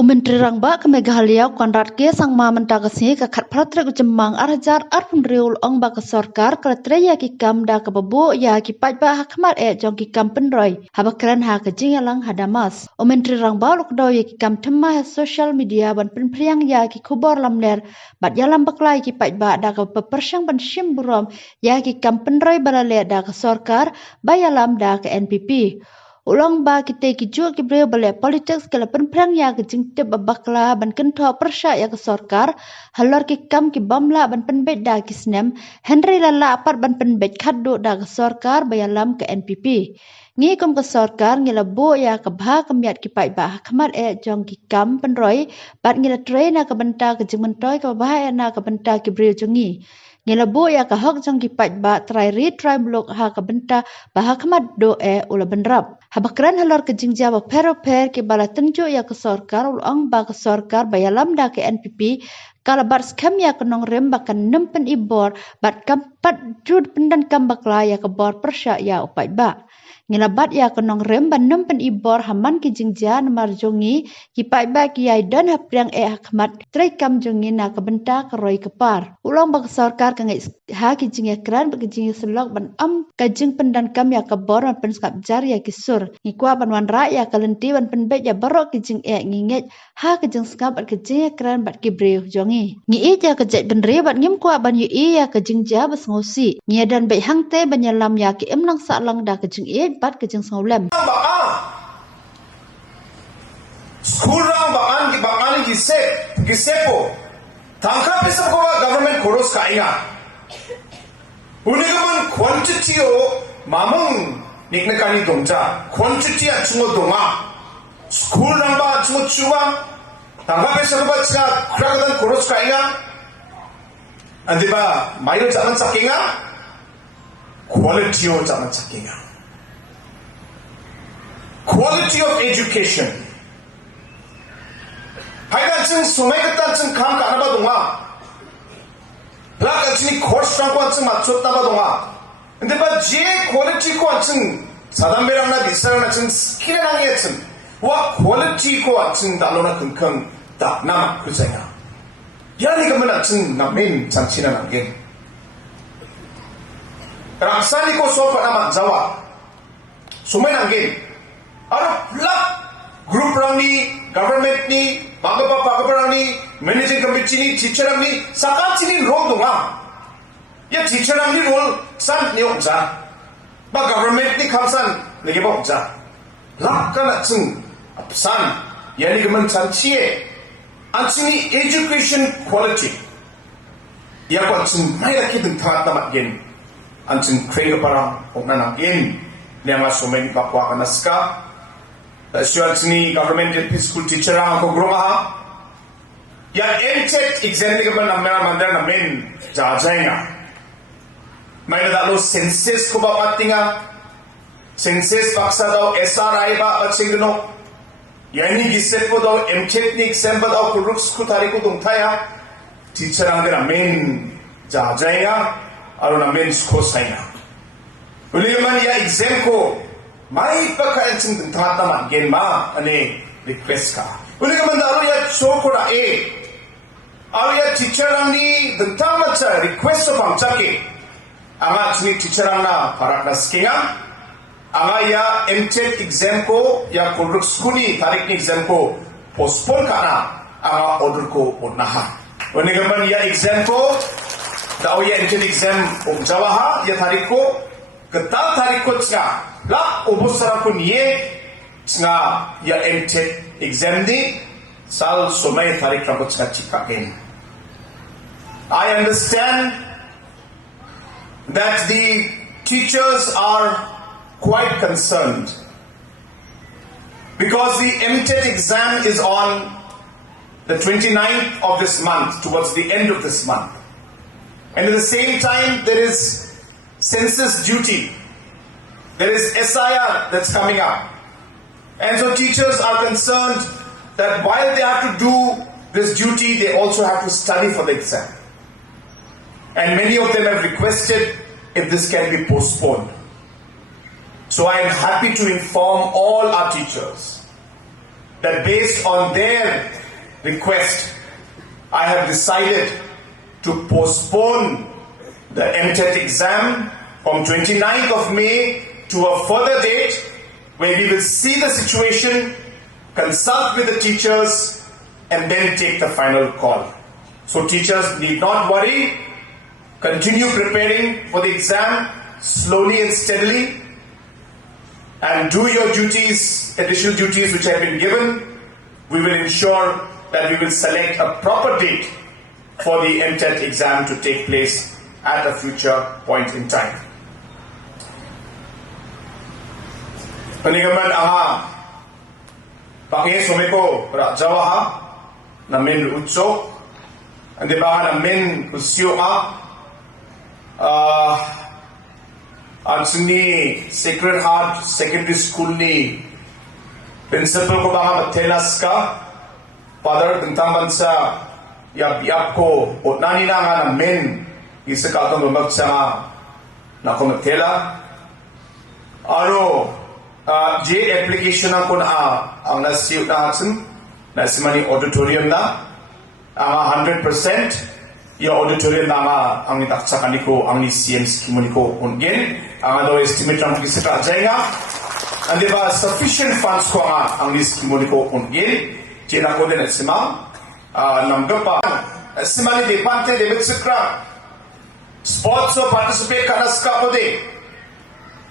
Menteri Rangba ke Meghalaya Konrad K Sangma mentagasi ke kat pratrik Jemang arjar arpun riul ong ba ke sorkar kretre ya ki kam da ke bebu ya ki pat ba hakmat jong ki kam penroi habakran ha ke jingalang hadamas. Menteri Rangba luk do ya ki kam tema social media ban penpriang ya ki kubor lamner bat yalam baklai ki pat ba da ke pepersyang ban sim burom ya ki kam penroi balale da ke sorkar ba yalam da ke NPP. Ulang ba kita kiju kibreu balik politik skala penperang ya ke jingtip babakla ban kento persya ya ke sorkar halor ki kam ki bamla ban penbet da ki snem Henry lala apart ban penbet khaddu da ke sorkar bayalam ke NPP ngi kom ke sorkar ngi labo ya ke bha kemiat ki pai ba khamat jong ki kam penroi bat ngi la train ke benta ke jingmentoi ke bah na ke benta ki breu jongi Ngilabo ya ka hak jang kipat ba try retry blok ha ka benta ba hakmat do ula benrap. Habakran halor ke jingja ba pero ki bala tenjo ya ke sorkar ulang ba ke sorkar ba yalam da ke NPP kala bar skam ya ke nong rem ba kan nempen ibor bat kampat jud pendan kam bakla ya ke bor persya ya upat ba. Ngilabat ya ke nong rem ban nempen ibor haman ki jingja namar jongi kipat ba ki ai dan hapriang hakmat try kam jongi na ke benta ke roi kepar. Ulang ba ke sorkar kangai ha ki jingya kran ba ki jingya selok ban kajing pendan kam ya ke bor ban penskap jar ya kisur ngikwa ban wan ra ya kalenti ban penbet ya barok ki jing nginget ha ki jing skap bat ki jingya kran bat ki breu jongi ngi ja ke jet benri bat ngim kwa ban yu ya ke jingja bas ngosi ngi dan bai hangte ban yalam ya ki emlang sa lang da ke jing bat ke jing ngolem school rang bangan gisepo tangka bisa ko government koros kainga Unigaman quantity o mamang niknekani dongja quantity at sungo donga school namba sungo chuwa tangga pesa ba tsga kragadan koros kainga andi ba mayo jaman sakinga quality o jaman sakinga quality of education haida chung sumai kata chung kam kana ba donga Laka chini course rang ko chung matchota ba donga. 근데 바 je quality ko chung sadamberang na bisara na chung skill rang ye chung. Wa quality ko chung dalona kengkeng da nama kusanya. Yani kamana chung na main chanchina na gen. Raksani ko sofa nama Jawa. Sumai na gen. Aro plak group rang ni government ni Pagapa ni managing committee ni teacher ni sakat sini role donga ya teacher ni role san ni okja ba government ni khamsan lagi ba okja lakana chung san yani gaman chanchie anchini education quality ya ko chung mai la kidin tha ta gen anchin train para okna na gen nema somen ba kwa kanaska Sini government LP school teacher ako groma ya MTET exam ni kapan namera mandar namen jajainga mai na dalo census ko ba patinga census baksa daw SRI ba pachingno yani gisep ko daw MTET ni exam ba daw kurux ko tari ko dungthaya teacher ang namen jajainga aro namen sko saina uli man ya exam ko Mai pagkain sing tengah taman gen ma ane request ka. Uli ka manda aro ya chokora aro ya teacher ang ni tengah maca request so pang chake. Anga chini teacher ang na parak na skinga. Anga ya MTET exam ko ya kulruk skuni tarik ni exam ko postpone ka na. Anga order ko unaha. Uli ka man ya exam ko daw ya MTET exam jawaha ya tarik ko ketal tarik ko tsga. La ubusara ko niye nga ya MTET exam ni sal somay tarik rambut nga chikakin. I understand that the teachers are quite concerned because the MTET exam is on the 29th of this month, towards the end of this month. And at the same time, there is census duty. There is SIR that's coming up. And so teachers are concerned that while they have to do this duty, they also have to study for the exam. And many of them have requested if this can be postponed. So I am happy to inform all our teachers that based on their request, I have decided to postpone the MTET exam from 29th of May to a further date where we will see the situation, consult with the teachers, and then take the final call. So teachers need not worry. Continue preparing for the exam slowly and steadily, and do your duties, additional duties which have been given. We will ensure that we will select a proper date for the MTET exam to take place at a future point in time. Panigaman aha pakai someko pra Jawa ha namin utsok andi ba namin usyo ha Ansuni Sacred Heart Secondary School ni principal ko ba matelas ka father tentang bansa yap ko nani na nga namin isa ka itong lumagsa na kumatela aro J application ang kuna ang nasiw na hatsin nasimani auditorium na ang 100% yung auditorium na ang nitaksakan niko ang ni CM scheme niko ungin ang ano estimate ang kisita jay nga andi ba sufficient funds ko ang ni scheme niko ungin jina ko din at sima namga pa simani de pante de bitsikra sports o participate kanas ka ko de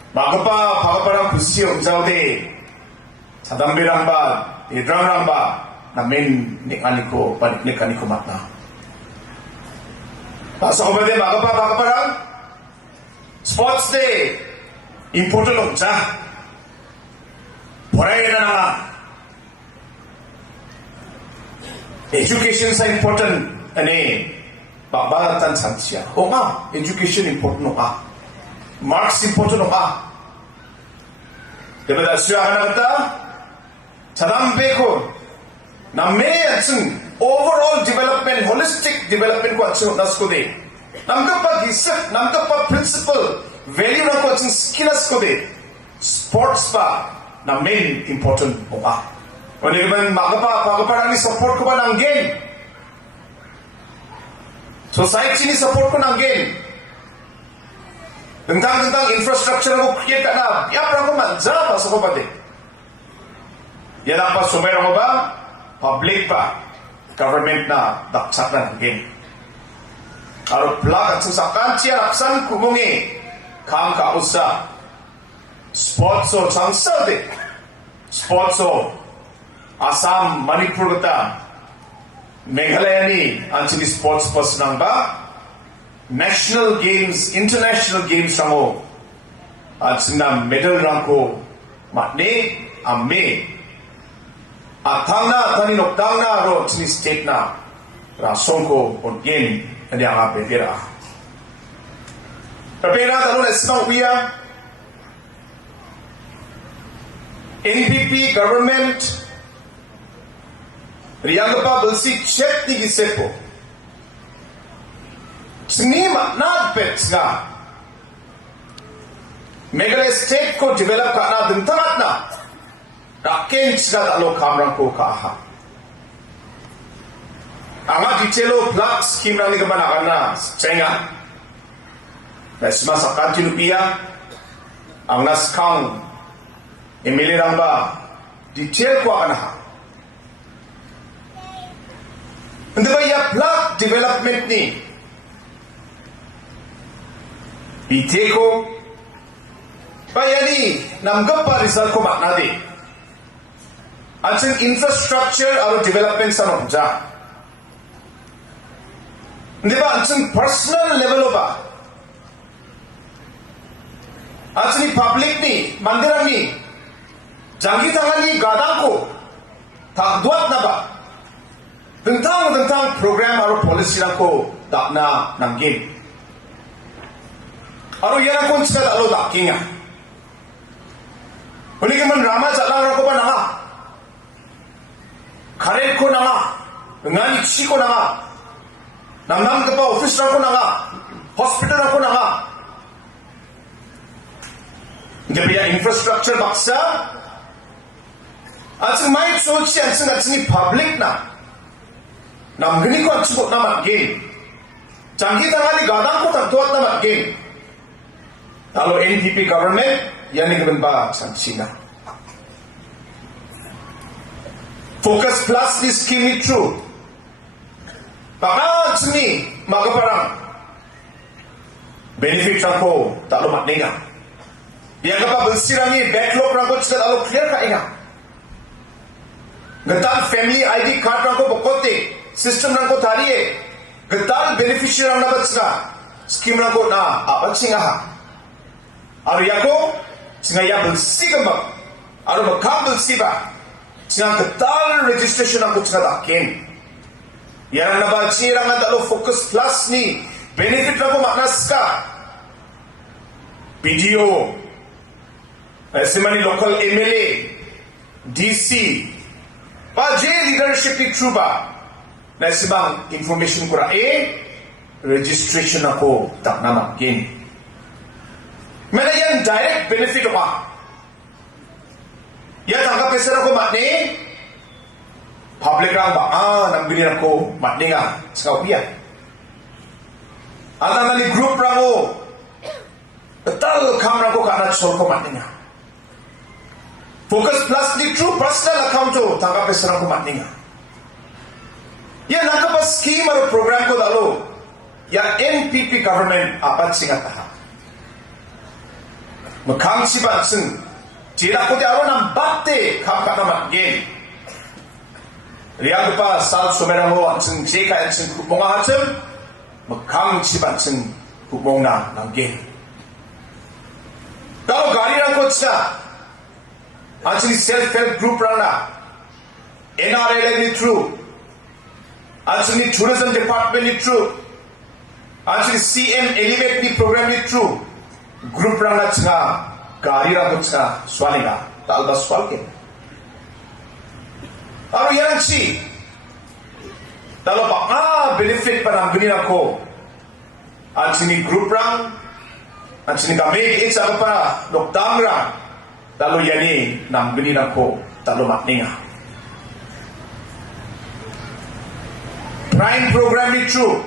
Bagapa pagaparang kusyo jaude sadambirang ba idrang ba namin nikaniko panikaniko matna pasok ba de pagaparang sports day important of ja poray na education sa important ani babalatan sansya o nga education important ka marks important ka. Diba siya hanagta? Sarambe ko na may atsing overall development, holistic development ko atsing nas ko de. Namka pa gisip, namka pa principle, value na ko atsing skinas ko de. Sports pa na main important ko ka. Kung di ba magaparang ni support ko ba ng game? Society ni support ko ng game. Tentang infrastructure ko create na yapra ko man zara pa sa kapatid. Yan ang pa sumero mo ba? Public pa. Government na daksak na ng game. Aro plak at susakan siya aksan kumungi kang kausa sports o changsal de sports o Assam, Manipur kata Meghalaya ni ang sini sports person nang ba? National games, international games rango at sina medal rango matne amme atang na tani noktang na ro sini state na rasong ko on game and yang ape pera talon esnang uya NPP government riyangpa bulsi chet ni gisepo Snima not pets nga. Meghalaya state ko develop ka na dintangat na. Raken siya talo kamrang ko kaaha. Ang detailo plot scheme na ni kamanakan na chenga. Nasma sa kantinupiya ang naskang emilirang ba detail ko anaha. Hindi ba ya plot development ni Biteko bayani namgap pa result ko maknadi. Ancing infrastructure or development sa nokja. Hindi ba ancing personal level ba? Ancing public ni mandirang ni janggi tangan ni gadang ko takduat na ba? Tentang program or policy lang ko dak na nanggin. Aro yan akong siya talo daking nga. Huli ka man rama sa lang ko pa na nga. Karet ko na nga. Nga iksi ko na nga. Namnam ka pa office na ko na nga. Hospital na ko na nga. Hindi ba infrastructure baksa? Atsing mai sochi atsing public na. Namgini ko atsubot na matgin. Canggih tangali gadang ko tagtuat na matgin. Kalau NPP government, yan ni ba sanksi na. Focus Plus ni scheme ni true. Baka sini magaparang benefit ko tak lumat ninga. Dia apa bersirangi backlog rangko cekat alo clear ka inga. Getal family ID card rangko bokote system rangko tariye. Getal beneficiary rang nabat sna scheme rangko na apat singa ha. Aru yako singa ya bersih gembak. Aru makam bersih ba. Singa getal registration rangko cekat akin. Yang nabat sirang ada lo Focus Plus ni benefit rangko maknaska. PDO, semani local MLA, DC, pa je leadership ni truba, na sebang information kura registration ako tak nama gain. Mana yang direct benefit apa? Ya tangkap pesan ako makni, public rang ba? Nambili ako makni nga, sekau pia. Atang nani group rango. Betul kamera ko kana sol ko matninga. Focus Plus ni true personal account to tangkap pesan ko matninga. Ya nakapas scheme atau program ko dalo. Ya NPP government apat singat taha. Makang sibat sing tidak ko diawan ang batte kam kana matgen. Riang pa sal sumerang ho sing sika sing kubonga hatem. Makang sibat sing kubonga nanggen. Kalau gari rang coachna, actually self-help group rana, NRL ni true, actually tourism department ni true, actually CM Elevate ni program ni true, group rana cina, gari rang coachna, swalinga, tak albas swalke. Aru yang si, kalau benefit panam gini rangko, actually group rang. At sinigamig isa ka pa doktangra talo yani nam giniran ko talo matninga. Prime program ni true.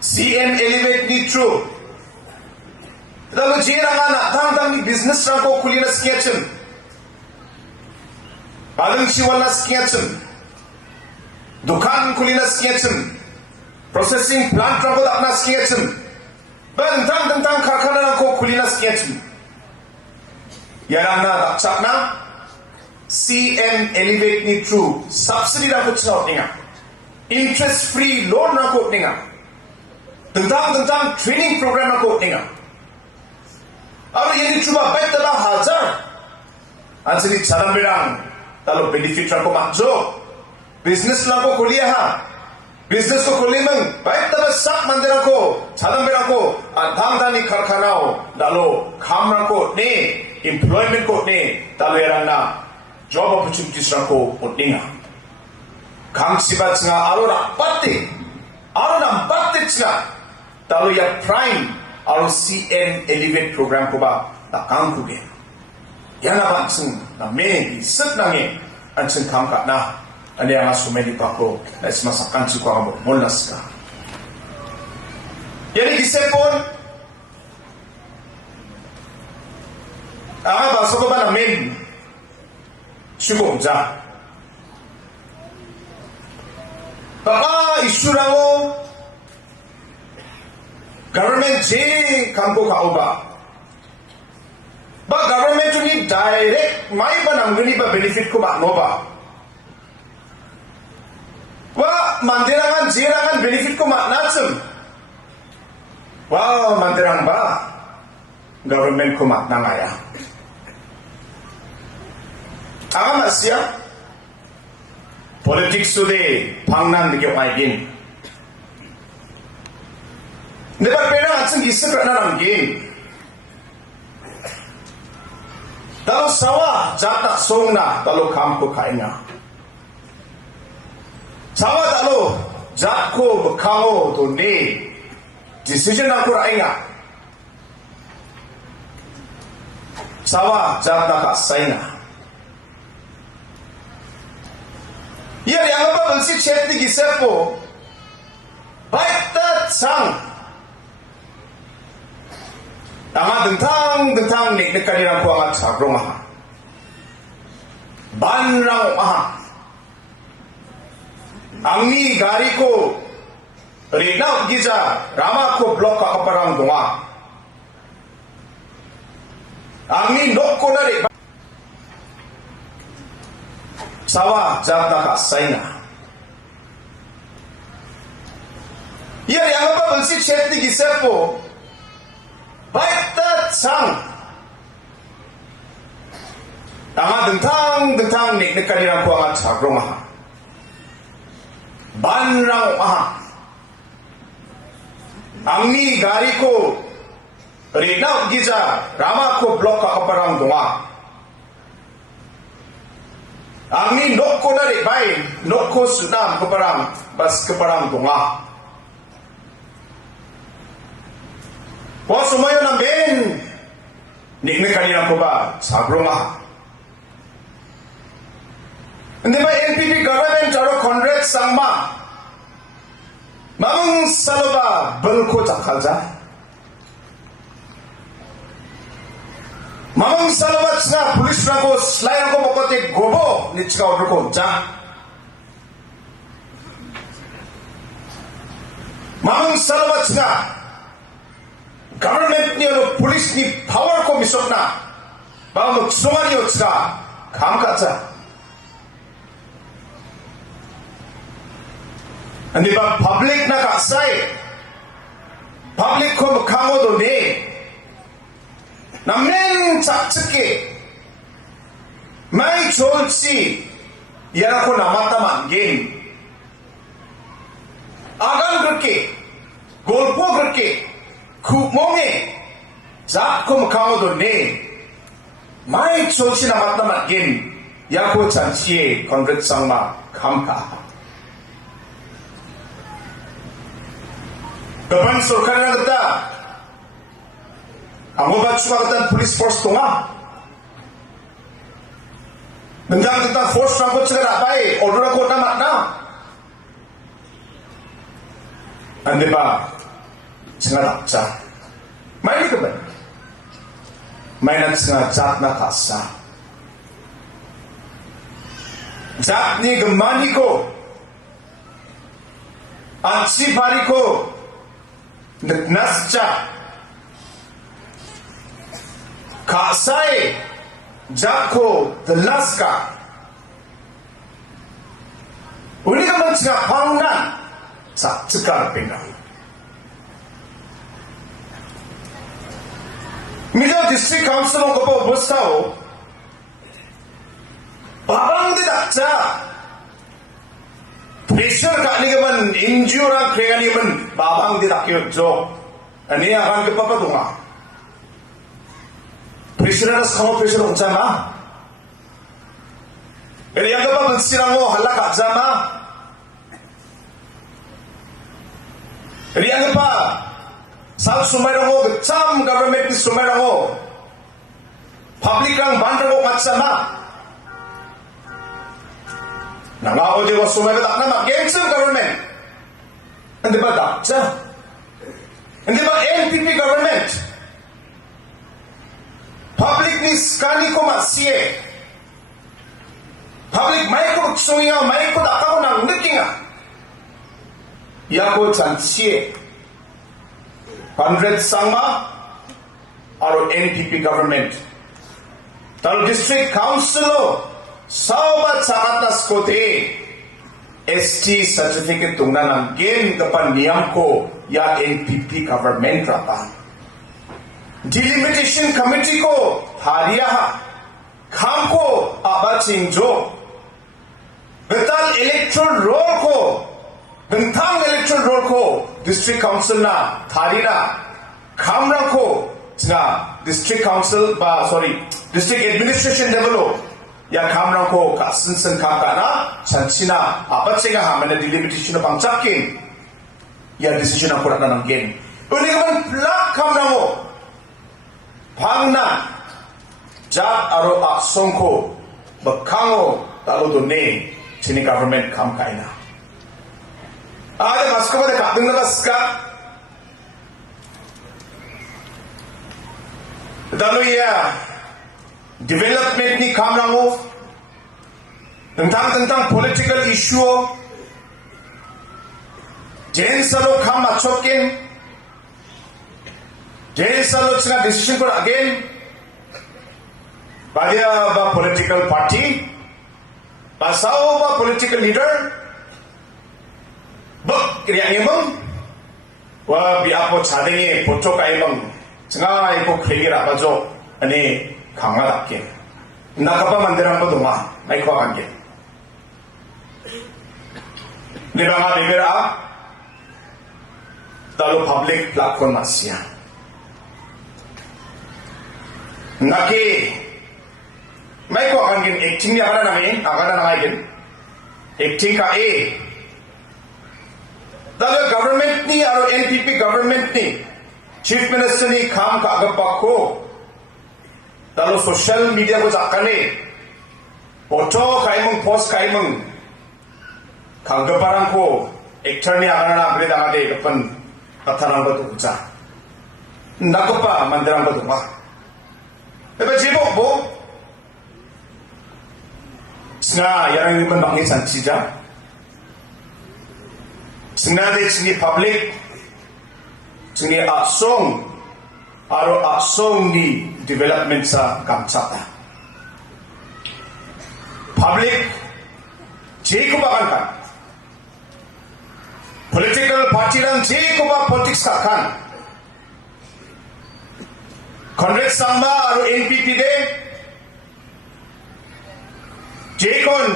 CM Elevate ni true. Talo jira nga na tang ni business ra ko kulina sketchem. Palang siwala sketchem. Dukan kulina sketchem. Processing plant ra ko na sketchem. Tentang kakana ko kulina sketchem. Yang na sakna CM Elevate ni true subsidy na ko tsinaw ninga. Interest free loan na ko ninga. Tentang training program na ko ninga. Aro yan ni true ba bet tala hazar. Ansini chalam birang talo benefit ra ko makjo. Business na ko kuliah ha. Business ko kulimang baik taba sak mandiran ko chalamberan ko antangdani karkhanao dalo khamran ko ne employment ko ne dalo erang na job opportunities ra ko potninga khang sibat nga arora patte nga dalo ya prime aro CN Elevate program ko ba takang ko ge yana ba sing na me sat nange an sing khang ka na ani ang asumeli pa ko na ismasakan si ko ang molnas ka. Yani gisepon ang basa ko ba namin syugong dyan. Baka isura mo government J kampo ka ba? Ba government ni direct may ba nang gani ba benefit ko ba no ba? Wah, mandirangan jirangan benefit ko maknatsum. Wah, mandirang ba? Government ko maknangaya. Aga masya? Politics today, pangnan dikyo aigin. Nebar pera atsang isa ka na ranggin. Talo sawa, jata song na, talo kam ko kainga. Sawa talo jat ko bekao to ne decision aku rainga sawa jat na ka sainga yang apa bersih chat ni kisah po, baik tak sang, tangan dentang nik kadiran ko angat sagrong aha, banrang aha, angni gari ko, rinaut giza, rama ko blok ka parang dunga, angni nok ko nari. Sawa jatna ka saina. Ia yang apa bersih chat ni kisah po, baik tak sang, tangan dentang nik kadiran ko angat sagrong aha, banrang aha, angni gari ko, rinaut giza, rama ko blok ka parang dunga. Angni nok ko nari bain, nok ko sunam keparang, bas keparang dunga. Wah sumayo nang ben, nik kanina ko ba sagrong aha. Hindi ba NPP government aro Conrad sangma, mamang saloba belko jakalja. Mamang salabat nga pulis na ko selain ako makote gobo ni chika order ko ja. Mamang salabat nga government ni ano pulis ni power ko misok na ba magsungan niyo chika kamkacha. Hindi ba public na kasay, public ko makango do ni namen cakceke mai cholsi yara ko namata mangin agan gerke golpo gerke kumonge zat ko makawo do ne mai cholsi namata mangin yako chanchie Conrad sangma kamka kapan sarkar na kata ang ubat sumakatan police force to nga. Nandang force na ko sa rapay, order ako naman na. Andi ba? Singarap sa. May ka ba? May nagsingatsat na kasa. Zat ni gemani ko. At si pari ko. Nagnasya. Kasai Jako the Laska Uli ka man siya pangunan sa tsikar pinang Middle District Council ng kapo bustao babang didaksa pressure ka ni ka man injure ang kaya ni man babang didakyo jo ani akan kapapadunga Pressure na sa pressure ng jama. Pero yung ka ba magsirang mo halaka jama? Pero yung pa sa sumayang mo gacam government ni sumayang mo public ang bandar mo katsama. Nangao di ko sumayang tak na mag-gensam government. Hindi ba daksa? Hindi ba NPP government? Public ni skani ko masiye. Public may ko sungiya, may ko dakaw ng nikinga. Yako chansiye. Conrad sangma aro NPP government. Tal district council sabat sangat nas kote ST certificate tungna ng gen kapan niyam ko ya NPP government rata. Delimitation committee ko hariya kham ko abaching jo betal electoral roll ko bentang electoral roll ko district council na tharina khamra ko nga district council district administration level ya khamra ko kasinsan kakana chanchina abachinga hamana delimitation pang chakin ya decision ang kurat na ng gen uli kaman plak khamra mo Pangna Jat aro aksong ko Bakkango talo do ne Chini government kam kaina. Ada masko de kaping na baska. Dalu ya development ni kam rango. Tentang political issue. Jain salo kam machokin. Jain salo china decision for again. Badia ba political party. Pasao ba political leader. Bak kriya imam. Wa biapo chadengi pocho ka imam. Changa ipo kregira bajo ane 강하답게 나가봐 만들한 것도 마 마이크와 관계 내방아 베베라 따로 public platform masya 나게 마이크와 관계 액팅이 아가나 나가긴 액팅 kae 따로 government ni aro NPP government ni chief minister ni kam ka agapako Lalu social media ko jakane foto kaimung post kaimung kanggaparang ko actor ni akanana agre dangade kapan katharang ko tuja nakapa mandirang ko tuma ebe jibo bo sna yarang ni bangi sanchija sna de sni public sni asong aro asong ni development sa kamsata public je ko ba kan political party lang je ko ba politics ka kan Congress samba aro NPP de je kon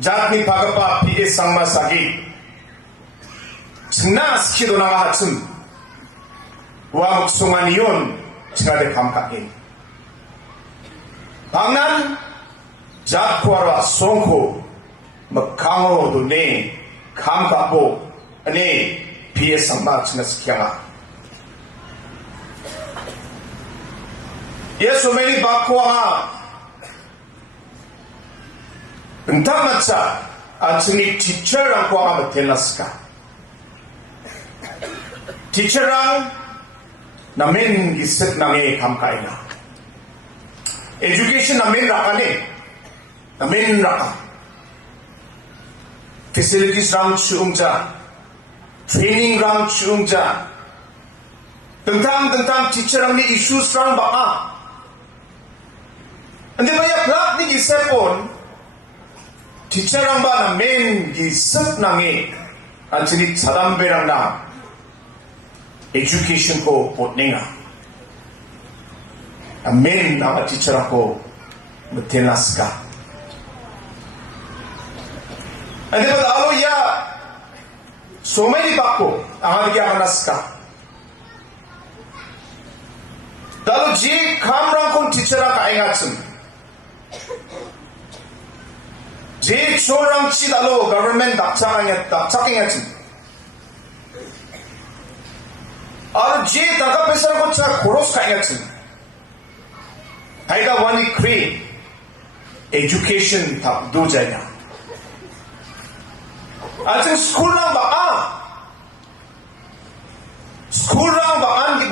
jatni pagapa PS samba sagi snas kido na hatsun wa muksungan yun singade kamkake 방난 잡고라 송코 막강으로 도네 감각보 아니 비에상마 지나스키야가 예수메리 바코아 은타마차 아츠니 티처랑 고아마 텔라스카 티처랑 namin giset nange kamkaina education namin rakane namin raka facilities rang chungja training rang chungja tentang teacher rang ni issues rang baka ande baya plak ni giset pon teacher rang ba namin giset nange anjini sadambe rang na education ko potninga amen ang teacher ako matenas ka ande ba dalo ya so many bako ang agya kanas ka dalo ji kamrang kon teacher ka aingatsun ji chorang chi dalo government dakchakingatsun और जे टाका पैसा को चार खोरोस खाएगा चुन हाइडा वानी क्री education था दो जाएगा आज स्कूल ना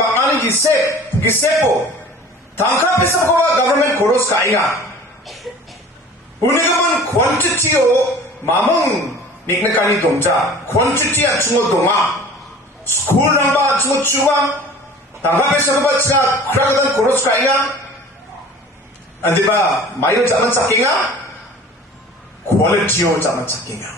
बागान गिसे को टाका पैसा को गवर्नमेंट खोरोस खाएगा उन्हें कौन क्वांटिटी हो मामंग निकने कानी दोंजा क्वांटिटी अच्छी दोंगा School namba chuchuwa tanggapi sahabat sila keragadan kurus kaya andi ba mayo zaman sakinga quality o zaman sakinga